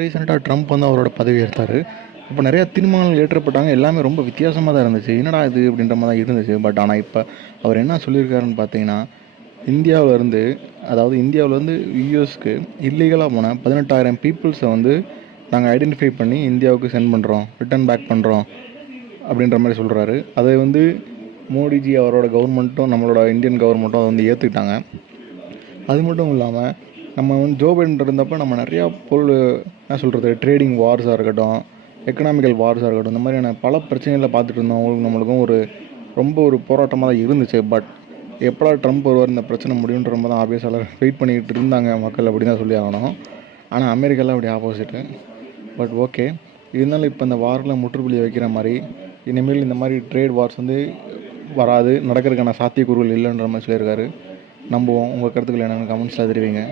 ரீசெண்டாக ட்ரம்ப் வந்து அவரோட பதவி ஏற்றார். அப்போ நிறையா தீர்மானங்கள் இயற்றப்பட்டாங்க. எல்லாமே ரொம்ப வித்தியாசமாக தான் இருந்துச்சு. என்னடா இது அப்படின்ற மாதிரி தான் இருந்துச்சு. பட் ஆனால் இப்போ அவர் என்ன சொல்லியிருக்காருன்னு பார்த்தீங்கன்னா, இந்தியாவிலேருந்து அதாவது இந்தியாவிலேருந்து யூஎஸ்க்கு இல்லீகலாக போன 18,000 பீப்புள்ஸை வந்து நாங்கள் ஐடென்டிஃபை பண்ணி இந்தியாவுக்கு சென்ட் பண்ணுறோம், ரிட்டர்ன் பேக் பண்ணுறோம் அப்படின்ற மாதிரி சொல்கிறாரு. அதை வந்து மோடிஜி அவரோட கவர்மெண்ட்டும் நம்மளோட இந்தியன் கவர்மெண்ட்டும் அதை வந்து ஏற்றுக்கிட்டாங்க. அது மட்டும் இல்லாமல் நம்ம வந்து ஜோ பைடன் இருந்தப்போ நம்ம நிறையா பொருள் என்ன சொல்கிறது ட்ரேடிங் வார்ஸாக இருக்கட்டும், எக்கனாமிக்கல் வார்ஸாக இருக்கட்டும், இந்த மாதிரியான பல பிரச்சனைகளை பார்த்துட்டு இருந்தோம். அவங்களுக்கு நம்மளுக்கும் ரொம்ப ஒரு போராட்டமாக தான் இருந்துச்சு. பட் எப்படா ட்ரம்ப் வருவார் இந்த பிரச்சனை முடியுன்ற மாதிரி தான் ஆப்வியஸாக வெயிட் பண்ணிக்கிட்டு இருந்தாங்க மக்கள், அப்படி தான் சொல்லி ஆகணும். ஆனால் அமெரிக்காவில் அப்படி ஆப்போசிட்டு. பட் ஓகே, இருந்தாலும் இப்போ இந்த வாரில் முற்றுப்புள்ளி வைக்கிற மாதிரி இனிமேல் இந்த மாதிரி ட்ரேட் வார்ஸ் வந்து வராது, நடக்கிறதுக்கான சாத்தியக்கூறுகள் இல்லைன்ற மாதிரி சொல்லியிருக்காரு. நம்புவோம். உங்கள் கருத்துக்கள் என்னென்னு கமெண்ட்ஸில் தெரிவிங்க.